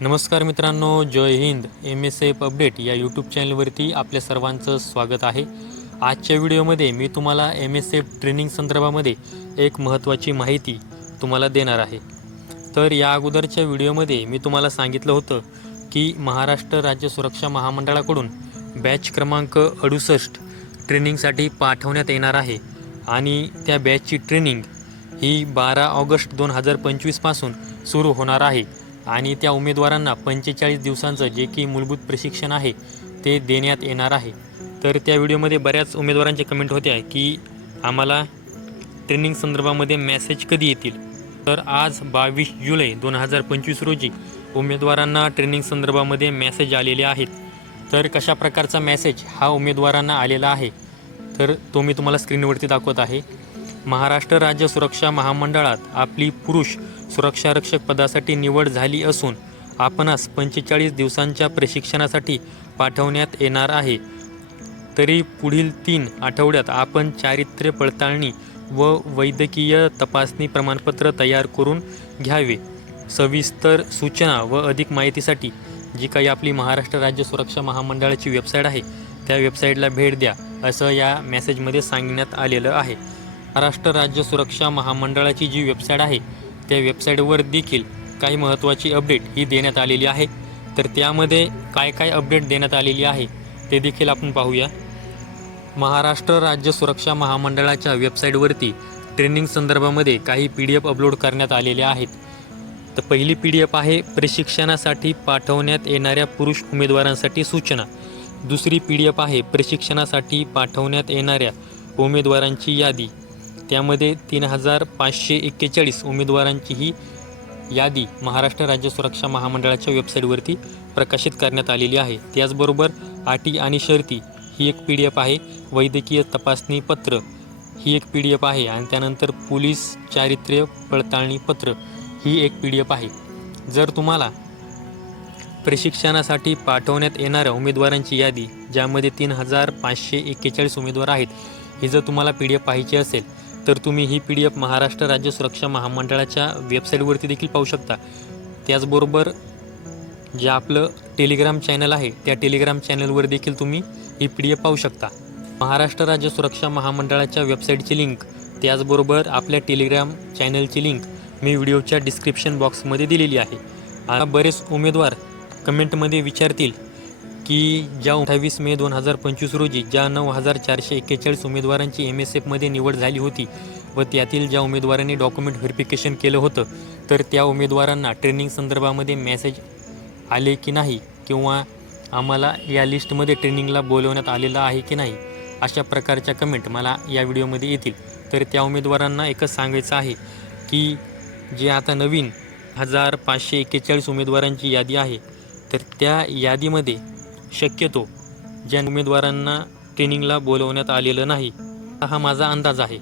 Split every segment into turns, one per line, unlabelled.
नमस्कार मित्रांनो जय Hind. M S F update या यूट्यूब चॅनलवरती आपल्या सर्वांचं स्वागत आहे. आजच्या व्हिडिओमध्ये मी तुम्हाला एम एस एफ ट्रेनिंग संदर्भामध्ये एक महत्त्वाची माहिती तुम्हाला देणार आहे. तर या अगोदरच्या व्हिडिओमध्ये मी तुम्हाला सांगितलं होतं की महाराष्ट्र राज्य सुरक्षा महामंडळाकडून बॅच क्रमांक अडुसष्ट ट्रेनिंगसाठी पाठवण्यात येणार आहे आणि त्या बॅचची ट्रेनिंग ही बारा ऑगस्ट दोन हजार पंचवीसपासून सुरू होणार आहे. आणि त्या उमेदवारांना पंचेचाळीस दिवसांचं जे की मूलभूत प्रशिक्षण आहे ते देण्यात येणार आहे. तर त्या व्हिडिओमध्ये बऱ्याच उमेदवारांचे कमेंट होते आहे की आम्हाला ट्रेनिंग संदर्भामध्ये मेसेज कधी येतील? तर आज बावीस जुलै दोन हजार पंचवीस रोजी उमेदवारांना ट्रेनिंग संदर्भामध्ये मेसेज आलेले आहेत. तर कशा प्रकारचा मेसेज हा उमेदवारांना आलेला आहे? तर तो मी तुम्हाला स्क्रीनवरती दाखवत आहे. महाराष्ट्र राज्य सुरक्षा महामंडळात आपली पुरुष सुरक्षारक्षक पदासाठी निवड झाली असून आपणास पंचेचाळीस दिवसांच्या प्रशिक्षणासाठी पाठवण्यात येणार आहे. तरी पुढील तीन आठवड्यात आपण चारित्र्य पडताळणी व वैद्यकीय तपासणी प्रमाणपत्र तयार करून घ्यावे. सविस्तर सूचना व अधिक माहितीसाठी जी काही आपली महाराष्ट्र राज्य सुरक्षा महामंडळाची वेबसाईट आहे त्या वेबसाईटला भेट द्या असं या मेसेजमध्ये सांगण्यात आलेलं आहे. महाराष्ट्र राज्य सुरक्षा महामंडळाची जी वेबसाईट आहे त्या वेबसाईटवर देखील काही महत्त्वाची अपडेट ही देण्यात आलेली आहे. तर त्यामध्ये काय काय अपडेट देण्यात आलेली आहे ते देखील आपण पाहूया. महाराष्ट्र राज्य सुरक्षा महामंडळाच्या वेबसाईटवरती ट्रेनिंग संदर्भामध्ये काही पी डी एफ अपलोड करण्यात आलेले आहेत. तर पहिली पी डी एफ आहे प्रशिक्षणासाठी पाठवण्यात येणाऱ्या पुरुष उमेदवारांसाठी सूचना. दुसरी पी डी एफ आहे प्रशिक्षणासाठी पाठवण्यात येणाऱ्या उमेदवारांची यादी. त्यामध्ये तीन हजार पाचशे एक्केचाळीस उमेदवारांची ही यादी महाराष्ट्र राज्य सुरक्षा महामंडळाच्या वेबसाईटवरती प्रकाशित करण्यात आलेली आहे. त्याचबरोबर आटी आणि शर्ती ही एक पी डी एफ आहे. वैद्यकीय तपासणी पत्र ही एक पी डी एफ आहे आणि त्यानंतर पोलीस चारित्र्य पडताळणी पत्र ही एक पी डी एफ आहे. जर तुम्हाला प्रशिक्षणासाठी पाठवण्यात येणाऱ्या उमेदवारांची यादी ज्यामध्ये तीन हजार पाचशे एक्केचाळीस उमेदवार आहेत ही जर तुम्हाला पी डी एफ पाहिजे असेल तर तुम्ही ही पी डी एफ महाराष्ट्र राज्य सुरक्षा महामंडळाच्या वेबसाईटवरती देखील पाहू शकता. त्याचबरोबर जे आपलं टेलिग्राम चॅनल आहे त्या टेलिग्राम चॅनलवर देखील तुम्ही ही पी डी एफ पाहू शकता. महाराष्ट्र राज्य सुरक्षा महामंडळाच्या वेबसाईटची लिंक त्याचबरोबर आपल्या टेलिग्राम चॅनलची लिंक मी व्हिडिओच्या डिस्क्रिप्शन बॉक्समध्ये दिलेली आहे. आता बरेच उमेदवार कमेंटमध्ये विचारतील की ज्या अठ्ठावीस मे दोन हजार पंचवीस रोजी ज्या नऊ हजार चारशे एक्केचाळीस उमेदवारांची एम एस एफमध्ये निवड झाली होती व त्यातील ज्या उमेदवारांनी डॉक्युमेंट व्हेरिफिकेशन केलं होतं तर त्या उमेदवारांना ट्रेनिंग संदर्भामध्ये मेसेज आले की नाही किंवा आम्हाला या लिस्टमध्ये ट्रेनिंगला बोलवण्यात आलेलं आहे की नाही अशा प्रकारच्या कमेंट मला या व्हिडिओमध्ये येतील. तर त्या उमेदवारांना एकच सांगायचं आहे की जे आता नवीन हजार पाचशे एक्केचाळीस उमेदवारांची यादी आहे तर त्या यादीमध्ये शक्यतो ज्या उमेदवारांना ट्रेनिंगला बोलवण्यात आलेलं नाही हा माझा अंदाज आहे.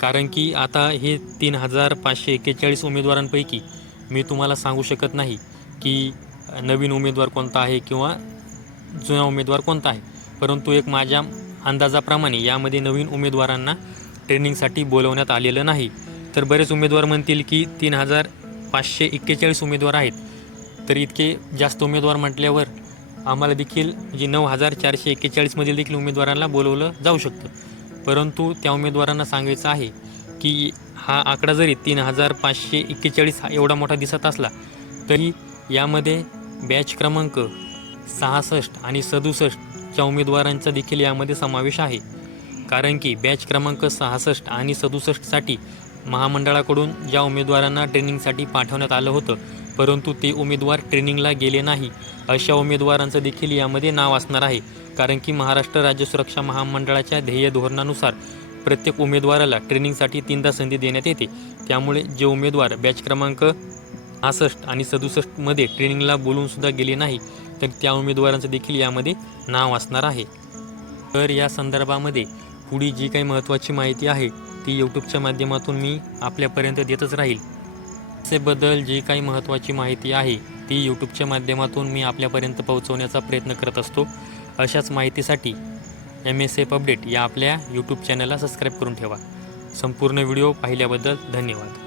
कारण की आता हे तीन हजार पाचशे एक्केचाळीस उमेदवारांपैकी मी तुम्हाला सांगू शकत नाही की नवीन उमेदवार कोणता आहे किंवा जुना उमेदवार कोणता आहे. परंतु एक माझ्या अंदाजाप्रमाणे यामध्ये नवीन उमेदवारांना ट्रेनिंगसाठी बोलवण्यात आलेलं नाही. तर बरेच उमेदवार म्हणतील की तीन हजार पाचशे एक्केचाळीस उमेदवार आहेत. तर इतके जास्त उमेदवार म्हटल्यावर आम्हाला देखील म्हणजे नऊ हजार चारशे एक्केचाळीसमधील देखील उमेदवारांना बोलवलं जाऊ शकतं. परंतु त्या उमेदवारांना सांगायचं आहे की हा आकडा जरी तीन हजार पाचशे एक्केचाळीस हा एवढा मोठा दिसत असला तरी यामध्ये बॅच क्रमांक सहासष्ट आणि सदुसष्टच्या उमेदवारांचा देखील यामध्ये समावेश आहे. कारण की बॅच क्रमांक सहासष्ट आणि सदुसष्टसाठी महामंडळाकडून ज्या उमेदवारांना ट्रेनिंगसाठी पाठवण्यात आलं होतं परंतु ते उमेदवार ट्रेनिंगला गेले नाही. अशा उमेदवारांचं देखील यामध्ये नाव असणार आहे. कारण की महाराष्ट्र राज्य सुरक्षा महामंडळाच्या ध्येय धोरणानुसार प्रत्येक उमेदवाराला ट्रेनिंगसाठी तीनदा संधी देण्यात येते. त्यामुळे जे उमेदवार बॅच क्रमांक आसष्ट आणि सदुसष्टमध्ये ट्रेनिंगला बोलूनसुद्धा गेले नाही तर त्या उमेदवारांचं देखील यामध्ये नाव असणार आहे. तर या संदर्भामध्ये पुढे जी काही महत्त्वाची माहिती आहे ती यूट्यूबच्या माध्यमातून मी आपल्यापर्यंत देतच राहील. बदल जी काही महत्त्वाची माहिती आहे ती यूट्यूबच्या माध्यमातून मी आपल्यापर्यंत पोहोचवण्याचा प्रयत्न करत असतो. अशाच माहितीसाठी एम एस एफ अपडेट या आपल्या यूट्यूब चॅनलला सबस्क्राईब करून ठेवा. संपूर्ण व्हिडिओ पाहिल्याबद्दल धन्यवाद.